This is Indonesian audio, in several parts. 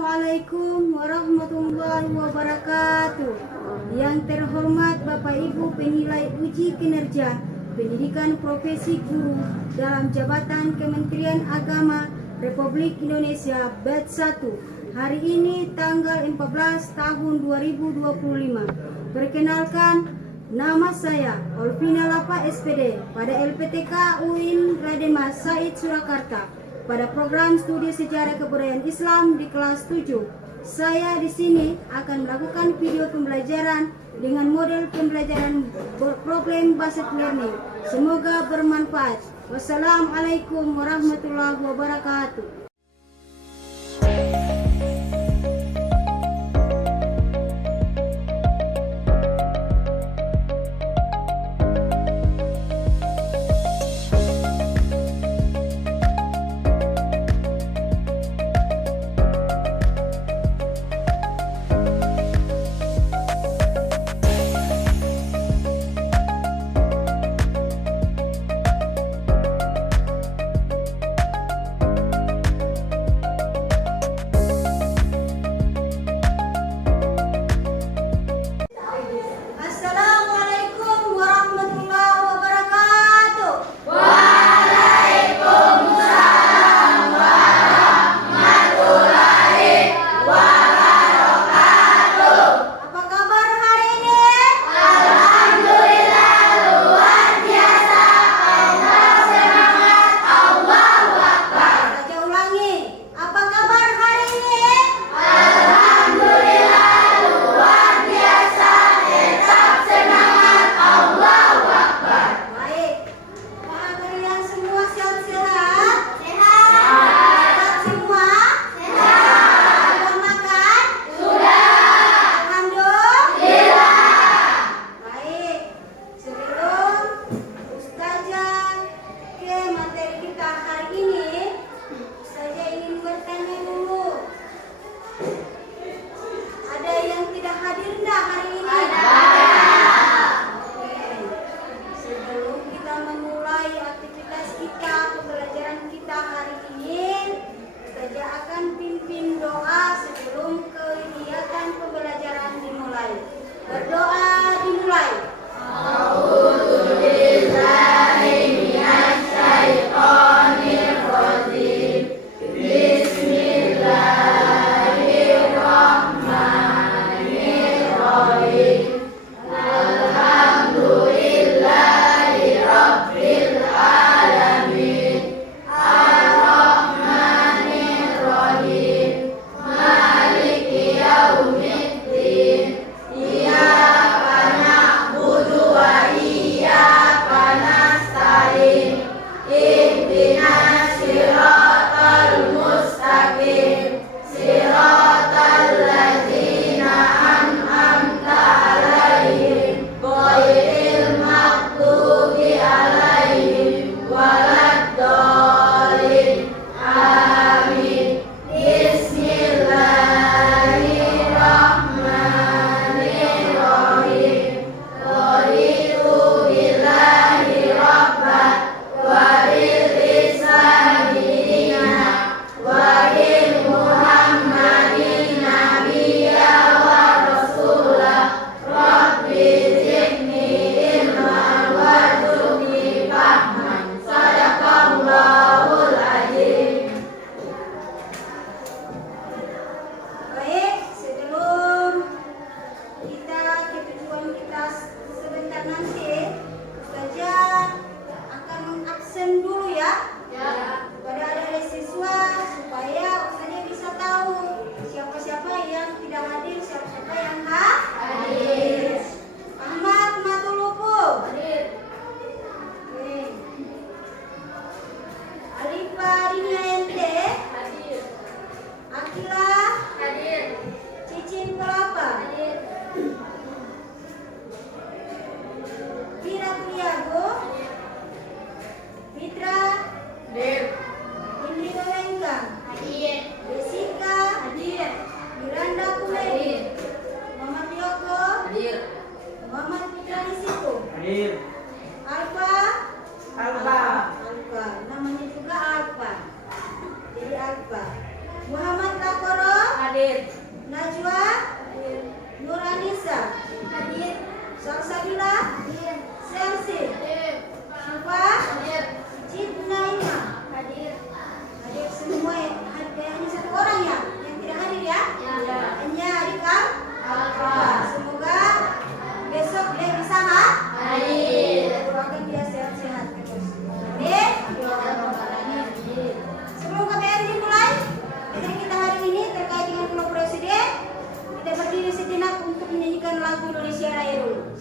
Assalamualaikum warahmatullahi wabarakatuh. Yang terhormat Bapak Ibu penilai uji kinerja pendidikan profesi guru dalam jabatan Kementerian Agama Republik Indonesia batch 1 hari ini tanggal 14 tahun 2025. Perkenalkan, nama saya Olvina Lapa SPD pada LPTK UIN Raden Mas Said Surakarta pada program studi sejarah kebudayaan Islam di kelas 7. Saya di sini akan melakukan video pembelajaran dengan model pembelajaran problem based learning. Semoga bermanfaat. Wassalamualaikum warahmatullahi wabarakatuh.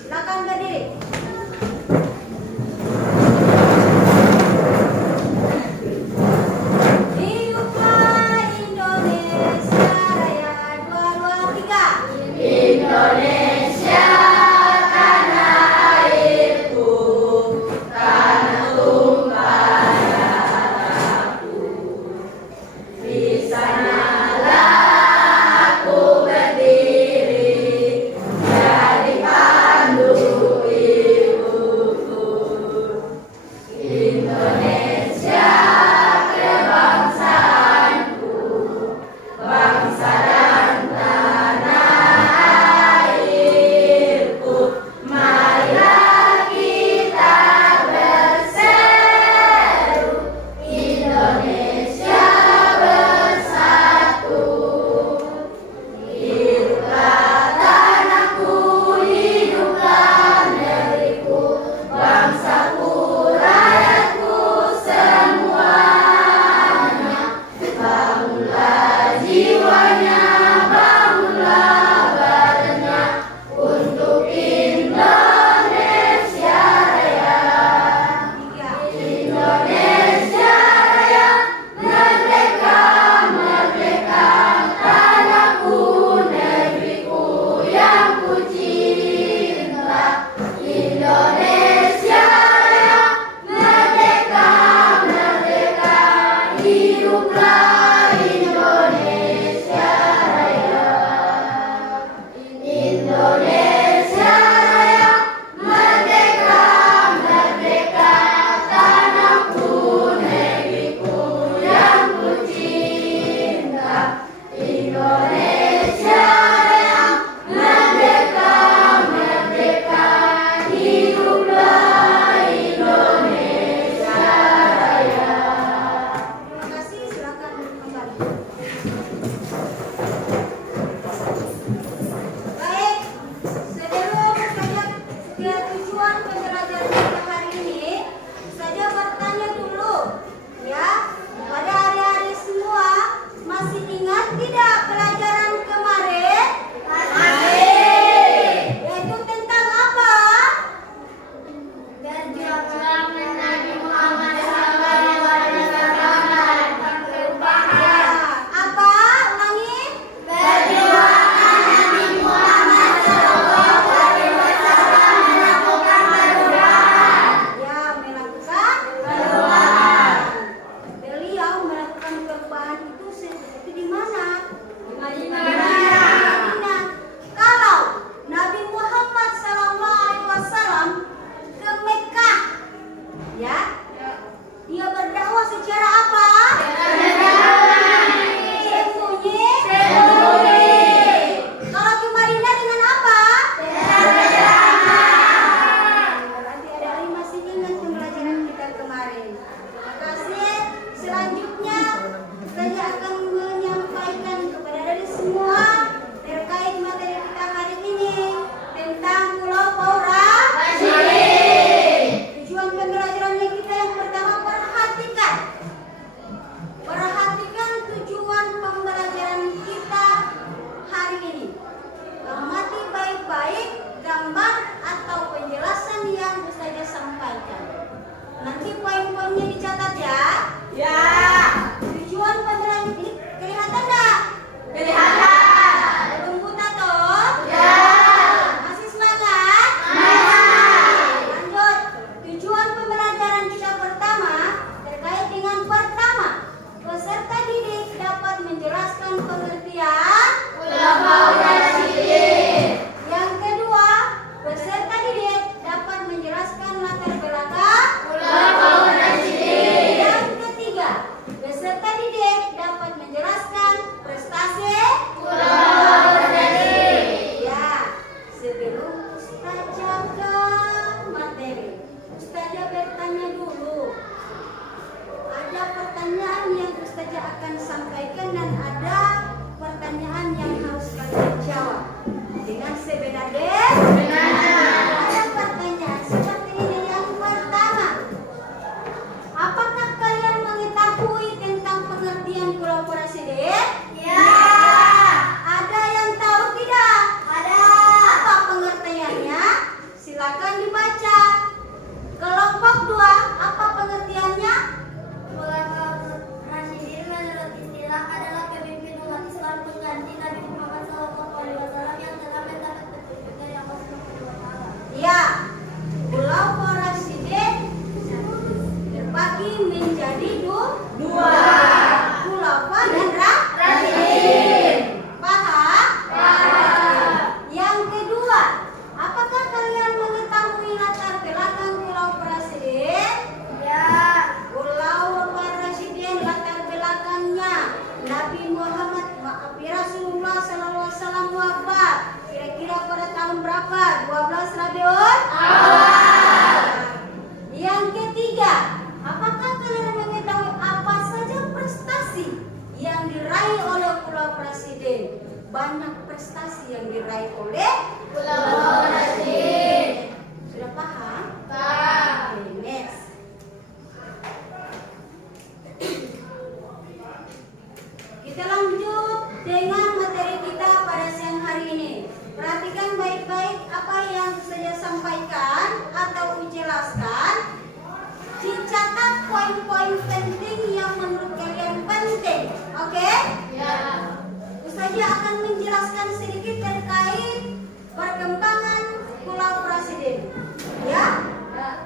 Silakan berdiri. Hiduplah Indonesia Raya. 2, 2, 3. Indonesia tanah airku, tanah tumpah darahku. Di sanalah aku berdiri, jadi pandu ibuku. Indonesia kebangsaanku, bangsa dan tanah airku. Marilah kita berseru, Indonesia bersatu. Hiduplah tanahku, hiduplah negeriku, bangsaku, rakyatku semuanya. Bangunlah jiwanya, bangunlah badannya, untuk Indonesia Raya. Indonesia Raya, merdeka, merdeka, tanahku, negeriku yang ku cinta. Indonesia Raya, merdeka, merdeka, hiduplah Indonesia Raya. Indonesia Raya, merdeka, merdeka, tanahku, negeriku yang ku cinta. Indonesia Raya, merdeka, merdeka, hiduplah Indonesia Raya. Terima kasih, silakan kembali. Baik, sebelum saya ke tujuan pembelajaran kita hari ini, saya bertanya dulu, ya, pada adik-adik semua masih ingat tidak pelajaran sabeon? Awal. Yang ketiga, apakah kalian mengetahui apa saja prestasi yang diraih oleh Pulau Presiden? Banyak prestasi yang diraih oleh Pulau Presiden. Sudah paham? Paham. Oke, next. Kita lanjut dengan materi kita pada siang hari ini. Perhatikan baik-baik apa yang saya sampaikan atau ujelaskan. Dicatat poin-poin penting yang menurut kalian penting. Oke? Ya. Ustazah akan menjelaskan sedikit terkait perkembangan Pulau Presiden. Ya? Ya.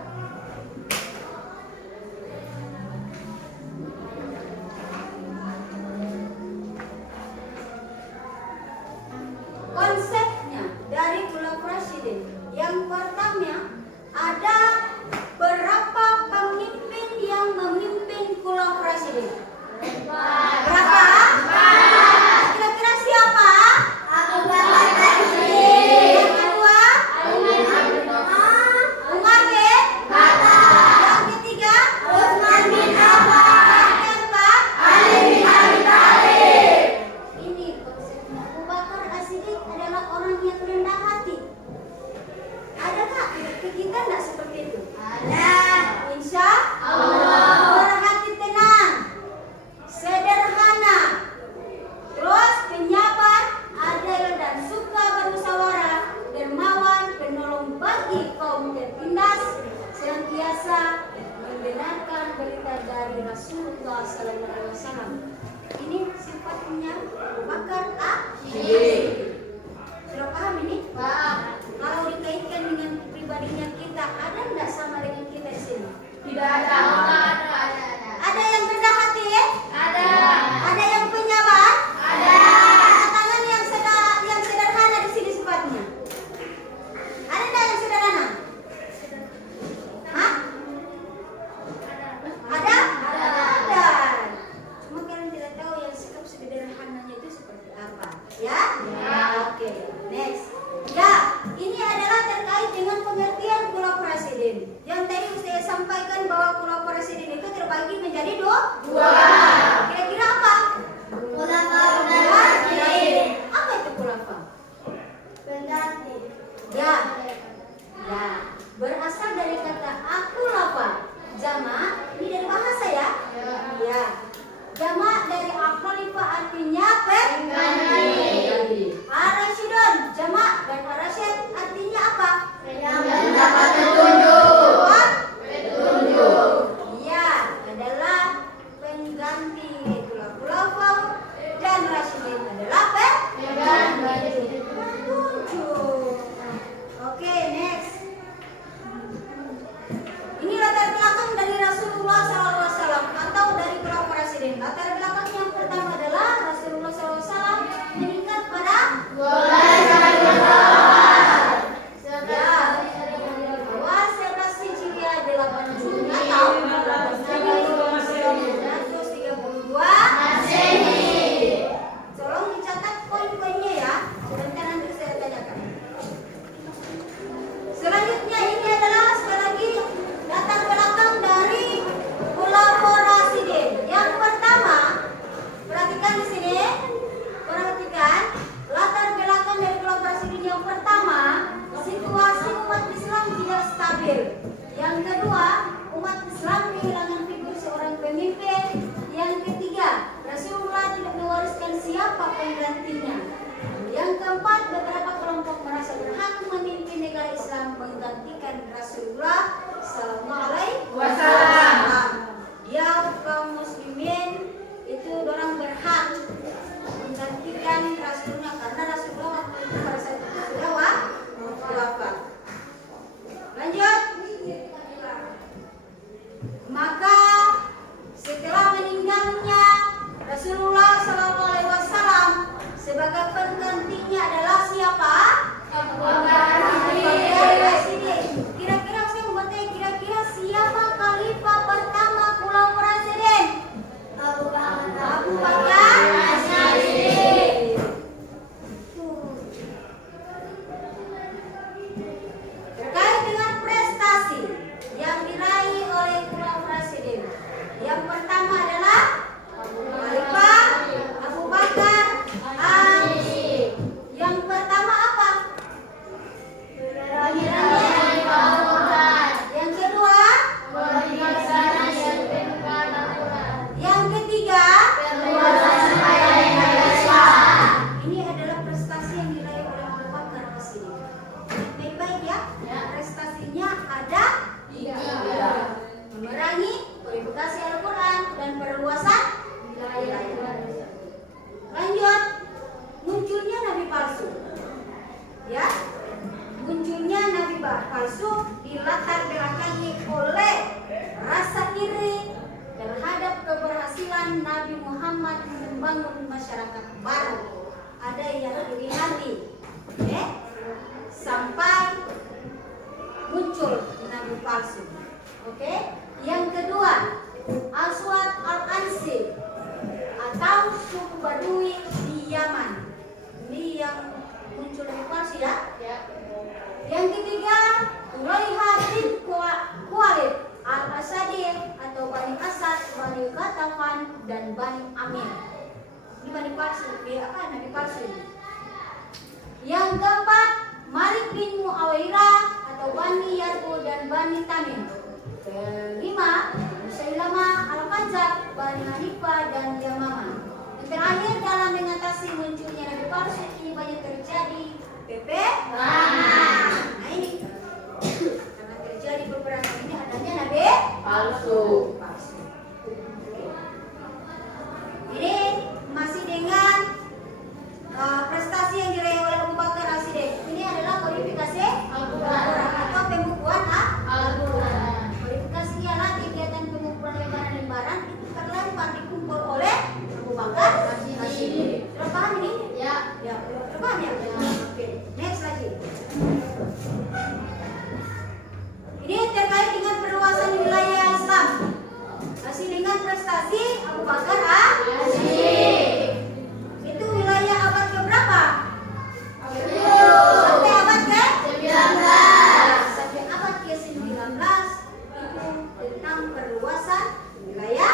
Konsepnya dari Pulau Presiden. Yang pertama, ada berapa pemimpin yang memimpin Pulau Presiden? Berapa? Kira-kira siapa? Yang kedua? Umar bin? Yang ketiga? Yang keempat? Ini konsepnya. Abu Bakar As-Siddiq adalah orang yang rendah hati. Adakah kita tidak seperti itu? Insya Allah. Berhati tenang, sederhana, terus penyabar, adil dan suka bermusyawarah, dermawan, penolong bagi kaum tertindas, senantiasa membenarkan berita dari Rasulullah SAW. Ini sifatnya Abu Bakar As-Siddiq. Sudah paham ini? Kalau dikaitkan dengan pribadinya kita, ada tidak sama dengan kita di sini? Tidak ada. Ada yang rendah hati ya? Ada. Ada yang penyabar? Ada. Angkat tangan yang sederhana di sini sifatnya. Ada tidak yang sederhana? Hah? Ada? Ada. Cuma kalian tidak tahu yang sikap sederhananya itu seperti apa, ya? Oke, next. Ya, ini adalah terkait dengan pengertian Pulau Presiden. Yang tadi saya sampaikan bahwa Pulau Presiden itu terbagi menjadi dua. Kira-kira apa? Apa itu khulafa? Ya, berasal dari kata akhulafa. Jamak, ini dari bahasa ya? Ya. Jamak dari akhulafa artinya pengganti. Ar-Rasyidun, jamak dan ar-Rasyid artinya apa? Mendapat petunjuk. Ya, adalah pengganti ya. Munculnya nabi palsu dilatar belakangi oleh rasa iri terhadap keberhasilan Nabi Muhammad membangun masyarakat baru. Ada yang iri hati, sampai muncul nabi palsu. Oke. Yang kedua, Aswad Al-Ansi atau suku Badui di Yaman. Ini yang muncul nabi palsu ya. Yang ketiga, Ulaiha bin Khuwailid Al-Asadi atau Bani Asad, Bani Ghatafan, dan Bani Amir. Ini Bani palsu, nabi palsu ini. Yang keempat, Malik bin Muawirah atau Bani Yarbu dan Bani Tamim. Kelima, Musailamah Al-Kadzdzab, Bani Hanifah, dan Yamamah. Yang terakhir, dalam mengatasi munculnya nabi palsu ini banyak terjadi peperangan. Nah ini karena terjadi peperangan ini adanya nabi palsu. Ini masih dengan prestasi yang diraih oleh Abu Bakar As-Siddiq. Ini adalah kodifikasi Al-Quran atau pembukuan Al-Quran. Kodifikasi ialah kegiatan pengumpulan lembaran-lembaran itu terlempar dikumpul oleh Abu Bakar As-Siddiq. Sudah paham ini? Ya. Sudah paham ya? Oke. Next lagi. Ini terkait dengan perluasan wilayah Islam. Masih dengan prestasi Abu Bakar As-Siddiq. Itu wilayah abad keberapa? Sampai abad ke-19. Sampai abad ke-19 itu tentang perluasan wilayah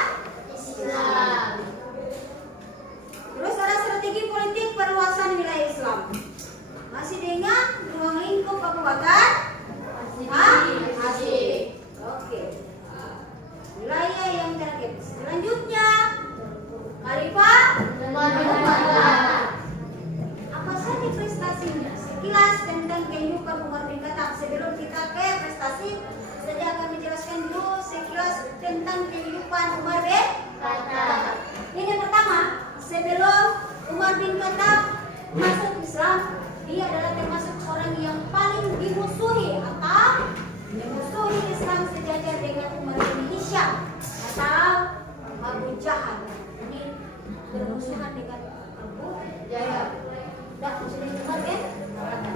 Islam. Terus ada strategi politik perluasan wilayah Islam. Masih dengan ruang lingkup Abu Bakar As-Siddiq. Oke. Wilayah yang terakhir. Selanjutnya Khalifah apa saja prestasinya? Sekilas tentang kehidupan Umar bin Khattab. Sebelum kita ke prestasi, saya akan menjelaskan dulu sekilas tentang kehidupan Umar bin Khattab. Ini yang pertama, sebelum Umar bin Khattab masuk Islam, dia adalah termasuk orang yang paling dimusuhi atau memusuhi Islam sejajar dengan Umar bin Hisham atau Abu Jahal. Ini bermusuhan dengan Abu Jahal. Dah sudah dengar kan?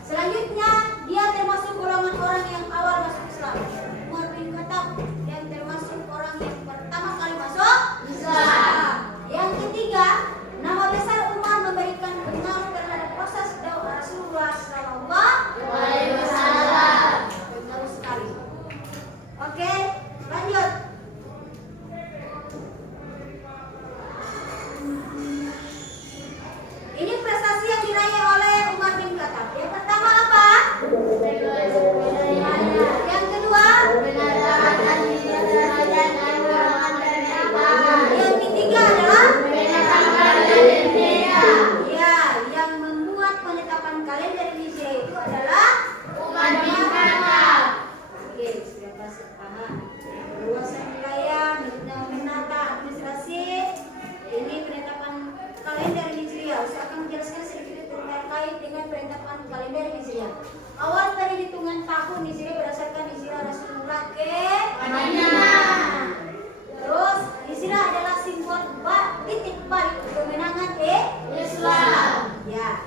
Selanjutnya dia termasuk golongan orang yang awal masuk Islam. Umar bin Khattab yang termasuk orang yang pertama kali masuk Islam. Yang ketiga, nama besar Umar memberikan pengaruh terhadap proses dakwah Rasulullah SAW. Pengaruh sekali. Oke, lanjut. Ini prestasi yang diraih oleh Umar bin Khattab. Yang pertama apa? Yang kedua? Yang ketiga adalah? Ya, yang membuat penetapan kalender Hijriah itu adalah Umar bin Khattab. Oke, sudah paham. Luasan wilayah, menata administrasi. Ini penetapan kalender Hijriah. Saya akan menjelaskan sedikit terkait dengan penetapan kalender Hijriah. Awal perhitungan tahun Hijriah berdasarkan hijrah Rasulullah ke Madinah. Terus hijrah adalah simbol titik balik kemenangan Islam. Ya.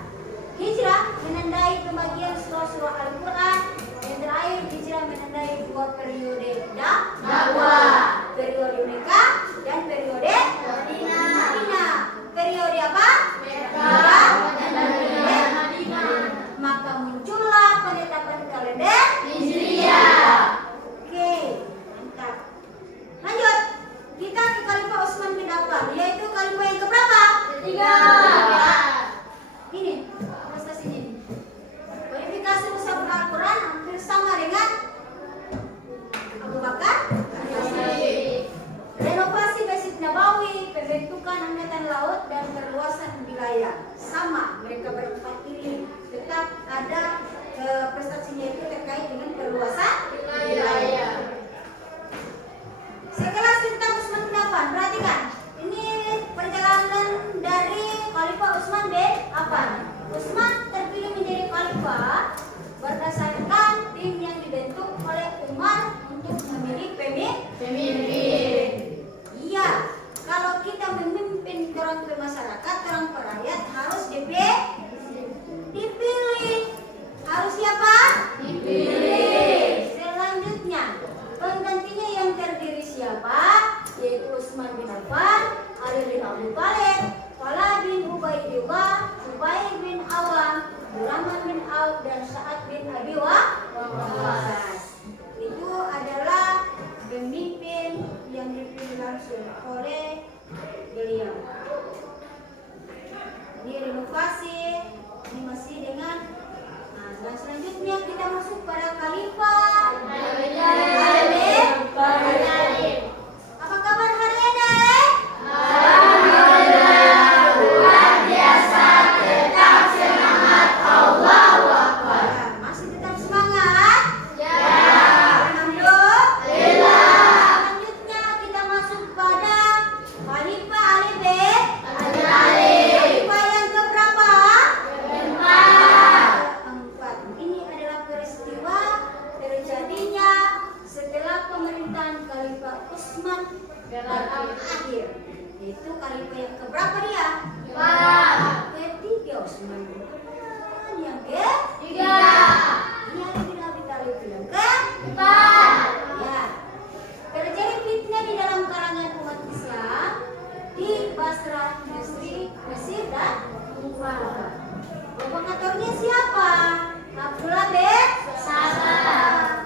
Hijrah menandai pembagian surah-surah Al-Quran. Yang terakhir hijrah menandai dua periode dakwah. Periode Mekah dan periode Madinah. Periode apa? Mekah dan Madinah. Maka muncullah penetapan kalender Hijriah. Oke, mantap. Lanjut. Kita ke Khalifah Utsman bin Affan, yaitu khalifah yang keberapa? Ketiga. Ini prestasinya. Kualifikasi usaha Al-Quran hampir sama dengan Abu Bakar. Renovasi Masjid Nabawi, pembentukan angkatan laut dan perluasan wilayah. Sama, mereka berempat ini tetap ada prestasinya itu terkait dengan perluasan wilayah. Sekelas tentang Utsman bin Affan, perhatikan. Ini perjalanan dari Khalifah Utsman bin Affan. Utsman terpilih menjadi fasih. Ini masih dengan dan selanjutnya kita masuk pada khalifah. Apa kabar hari ini? Masih tetap semangat? Alhamdulillah. Selanjutnya kita masuk pada khalifah Ali B. Khalifah yang keberapa? Keempat. Ini adalah peristiwa terjadinya setelah pemerintahan Khalifah Utsman berakhir. Yaitu khalifah yang keberapa dia? Ketiga Utsman. Yang ketiga. Ini Ali bin Abi Thalib yang keempat. Ya. Terjadi fitnah di dalam kalangan umat Islam di Basrah, Mesir dan Kufah. Provokatornya siapa? Abdullah bin Sabah.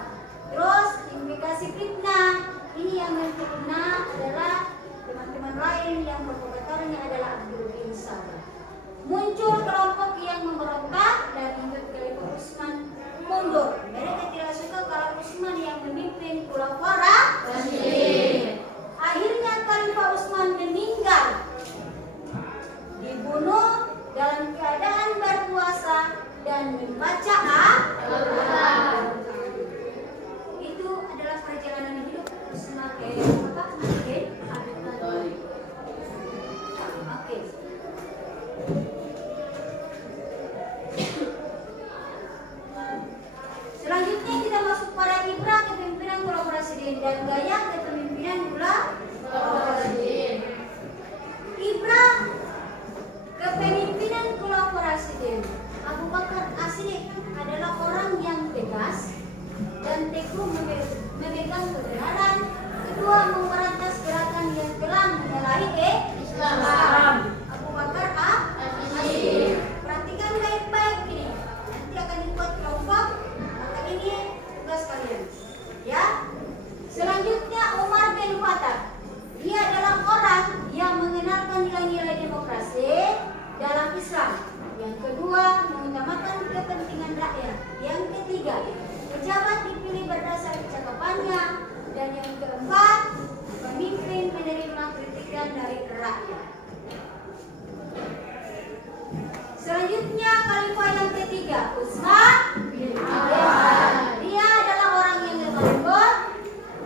Terus indikasi fitnah. Ini yang memfitnah adalah teman-teman lain, yang provokatornya adalah Abdul bin Sabah. Muncul kelompok yang memberontak dan menuntut Khalifah Utsman mundur. Mereka tidak suka kalau Utsman yang memimpin Khulafaur Rasyidin. Akhirnya Khalifah Utsman meninggal, dibunuh dalam keadaan berpuasa dan membaca Al-Quran. Itu adalah perjalanan hidup Utsman bin Abi Thalib. Oke. Selanjutnya kita masuk pada ibrah kepemimpinan Khulafaur Rasyidin dan gaya kepemimpinan Khulafaur Rasyidin. Ibrah kepemimpinan Khulafaur Rasyidin. Abu Bakar As-Siddiq adalah orang yang tegas dan teguh memegang kebenaran. Kedua, memberantas gerakan yang telah menyalahi Islam. Abu Bakar As-Siddiq. Perhatikan baik-baik ini. Nanti akan dibuat kelompok. Maka ini tugas kalian. Ya. Selanjutnya Umar bin Khattab. Dia adalah orang yang mengenalkan nilai-nilai demokrasi dalam Islam. Yang kedua, mengutamakan kepentingan rakyat. Yang ketiga, pejabat dipilih berdasar kecakapannya. Dan yang keempat, pemimpin menerima kritikan dari rakyat. Selanjutnya khalifah yang ketiga, Utsman bin Affan. Dia adalah orang yang lemah lembut,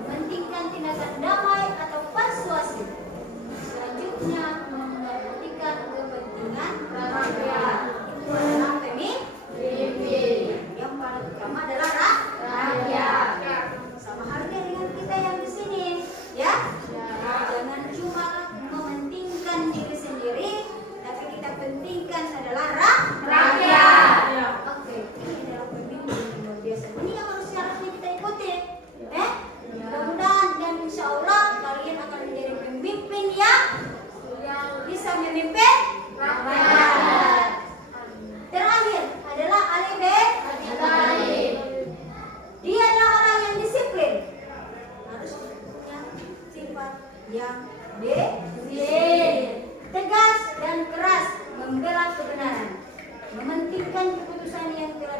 mementingkan tindakan damai atau persuasif. Selanjutnya memperhatikan kepentingan rakyat. Itu adalah pemimpin. Yang paling utama adalah rakyat. Sama halnya dengan kita yang di sini, ya. Jangan cuma mementingkan diri sendiri, tapi kita pentingkan adalah rakyat. Oke, ini adalah pemimpin yang luar biasa. Ini yang harus syaratnya kita ikuti. Mudah-mudahan dan insya Allah kalian akan menjadi pemimpin yang bisa memimpin rakyat. Terakhir adalah Ali bin Abi Thalib. Dia adalah orang yang disiplin. Harus punya sifat yang disiplin. Tegas dan keras membela kebenaran. Mementingkan keputusan yang telah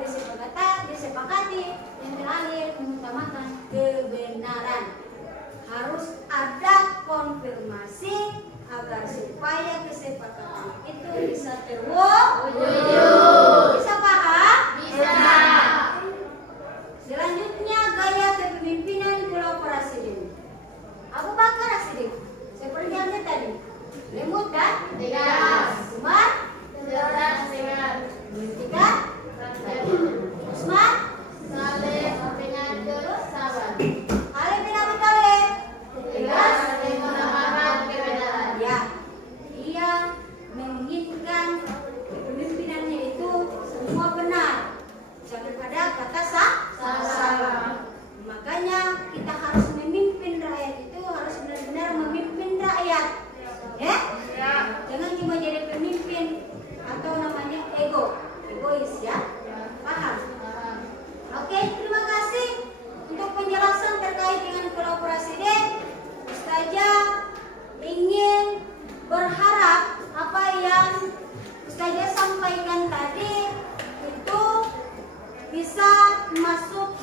disepakati. Yang terakhir mengutamakan kebenaran. Harus ada konfirmasi agar supaya kesepakatan itu bisa terwujud. Bisa paham? Bisa. Selanjutnya gaya kepemimpinan Khulafaur Rasyidin. Abu Bakar As-Siddiq seperti yang tadi, lembut dan tegas. Umar cerdas dengan menghentikan. Utsman saleh dengan kesabaran. Ali bin Abi Thalib tegas mengutamakan kebenaran. Ya, dia menginginkan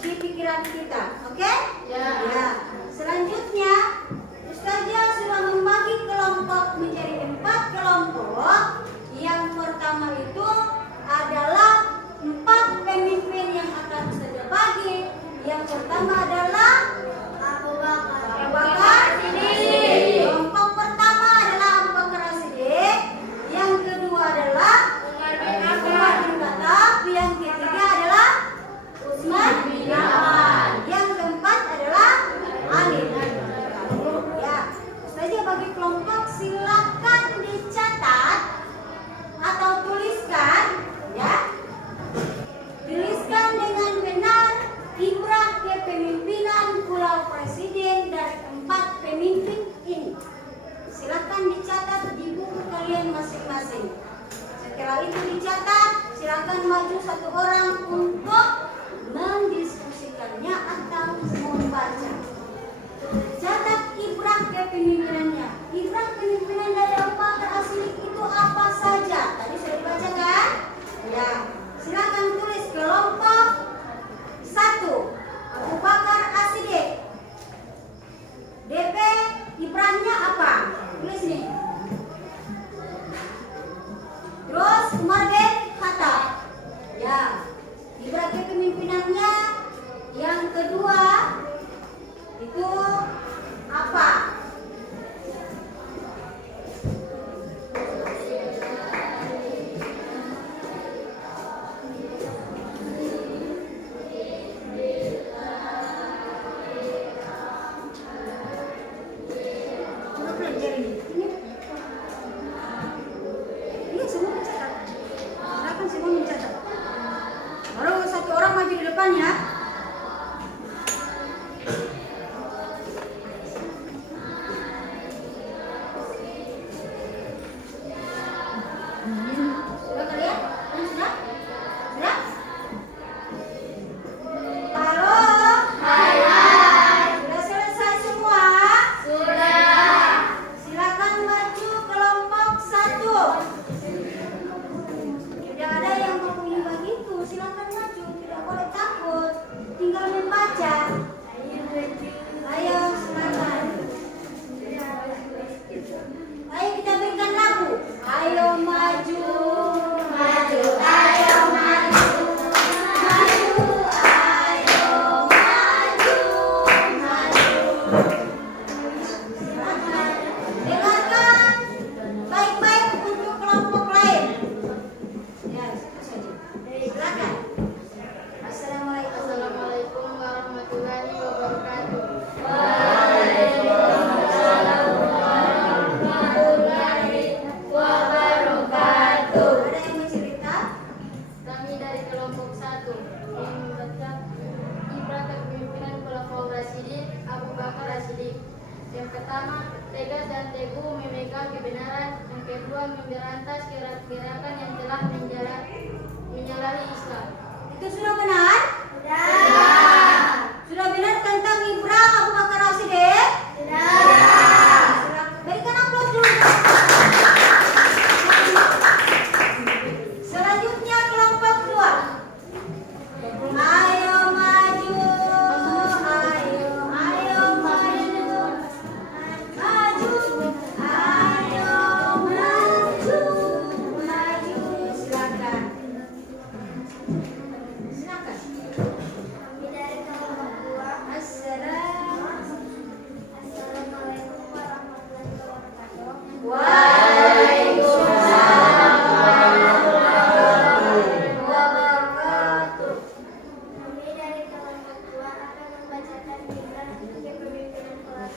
isi pikiran kita. Oke? Ya. Ya. Selanjutnya, Ustazah sudah membagi kelompok menjadi 4 kelompok. Yang pertama itu adalah 4 pemimpin yang akan Ustazah bagi. Yang pertama adalah Abu Bakar. Abu Bakar Siddiq. Kelompok pertama adalah Abu Bakar Siddiq. Yang kedua adalah Umar bin Umar bin Khattab. Yang ketiga adalah Utsman bin Affan. Yang keempat adalah Ali. Ya, Ustazah bagi kelompok, silakan dicatat atau tuliskan, ya. Tuliskan dengan benar kiprah kepemimpinan Pulau Presiden dari 4 pemimpin ini. Silakan dicatat di buku kalian masing-masing. Setelah itu dicatat, silakan maju 1 orang untuk mendiskusikannya atau membaca. Catat kiprah kepemimpinannya. Kiprah kepemimpinan dari Abu Bakar As-Siddiq itu apa saja? Tadi sudah dibacakan? Ya. Silakan tulis kelompok 1 Abu Bakar As-Siddiq. DP kiprahnya apa? Tulis nih. Terus Umar bin Khattab. Ya. Kiprah kepemimpinannya yang kedua itu apa? Coba belajar ini. Ini semua mencatat. Silakan semua mencatat. Baru 1 orang maju di depan ya. Sudah kalian? Sudah? Sudah? Halo? Sudah selesai semua? Sudah. Silakan maju kelompok 1. Tidak ada yang mempunyai begitu. Silakan maju, tidak boleh takut. Tinggal membaca. Ayo silakan. Ayo kita berikan lagu. Ayo maju, maju, ayo maju, maju, ayo maju, maju. Dengarkan baik-baik untuk kelompok lain. Ya, itu saja. Silakan. Assalamualaikum. Assalamualaikum warahmatullahi wabarakatuh. Ada yang mau cerita? Kami dari kelompok 1 yang membaca kiprah kepemimpinan Pulau Presiden Abu Bakar As-Siddiq. Yang pertama, tegas dan teguh memegang kebenaran. Yang kedua, memberantas gerakan yang telah menyalahi Islam. Itu sudah benar? Sudah benar tentang kiprah Abu Bakar As-Siddiq? Silakan. Berikan aplaus dulu. Selanjutnya kelompok 2. Ayo maju, ayo, ayo maju, maju, ayo maju, maju. Silakan. Silakan. Kami dari kelompok 2. Assalamualaikum warahmatullahi wabarakatuh. Waalaikumsalam warahmatullahi wabarakatuh. Kami dari kelompok 2 akan membacakan kiprah kepemimpinan Pulau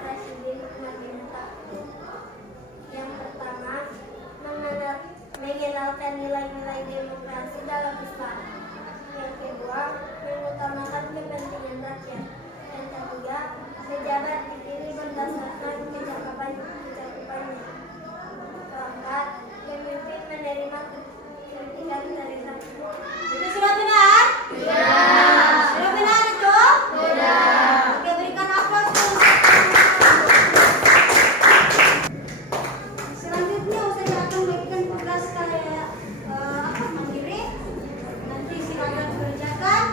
Presiden Umar bin Khattab. Yang pertama, mengenalkan nilai-nilai demokrasi dalam Islam. Yang kedua, mengutamakan kepentingan rakyat. Yang ketiga, pejabat dipilih berdasarkan kecakapannya. Keempat, pemimpin menerima kritikan dari rakyat. Itu sudah benar? Sudah benar itu? Oke, berikan aplaus dulu. Selanjutnya saya akan berikan tugas kayak mandiri. Nanti silakan kerjakan.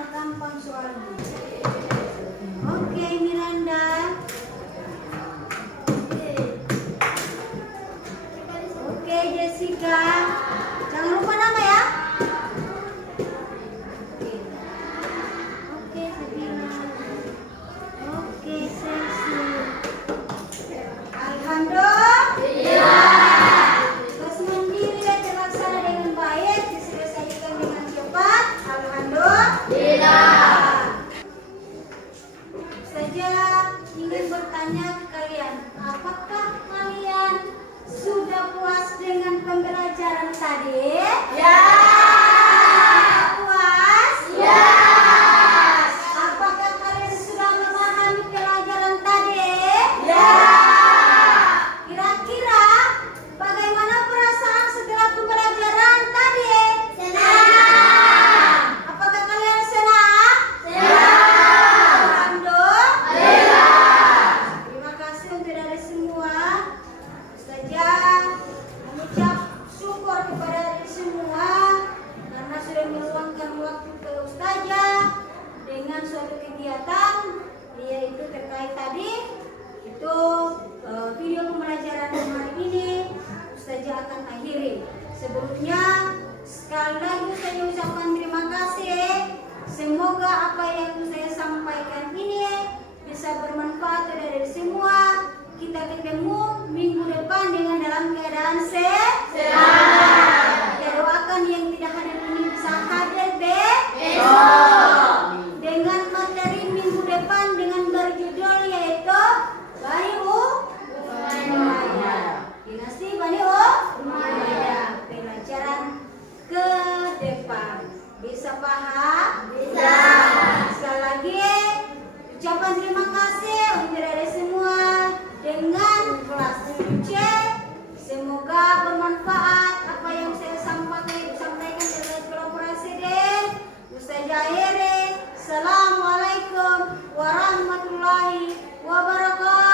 semua gampang soalnya. Oke, Miranda. Oke, Jessica. Jangan lupa nama ya. Oke, Sabina. Oke, Sesi. Alhamdulillah. Tugas mandiri dan terlaksana dengan baik, diselesaikan dengan cepat. Alhamdulillah. Saja ingin bertanya ke kalian, apakah kalian sudah puas dengan pembelajaran tadi? Ya. Puas? Ya. Apakah kalian sudah memahami pelajaran tadi? Ya. Kira-kira bagaimana perasaan setelah pembelajaran tadi? Senang. Apakah kalian senang? Senang. Alhamdulillah. Terima kasih untuk dari semua. Ustazah mengucap syukur kepada dari semua karena sudah meluangkan waktu ke Ustazah dengan suatu kegiatan yaitu terkait tadi itu video pembelajaran hari ini Ustazah akan akhiri. Sebelumnya sekali lagi Ustazah ucapkan terima kasih. Semoga apa yang saya sampaikan ini bisa bermanfaat dari semua. Kita ketemu minggu depan dengan dalam keadaan sehat. Kita doakan yang tidak hadir ini bisa hadir besok dengan materi minggu depan dengan berjudul yaitu Bani Umayyah. Dinasti Bani Umayyah. Pelajaran ke depan. Bisa paham? Bisa. Sekali lagi ucapan terima kasih untuk dari semua dengan kelas 7C. Semoga bermanfaat apa yang saya sampaikan terkait kolaborasi dan Ustazah akhiri. Assalamualaikum warahmatullahi wabarakatuh.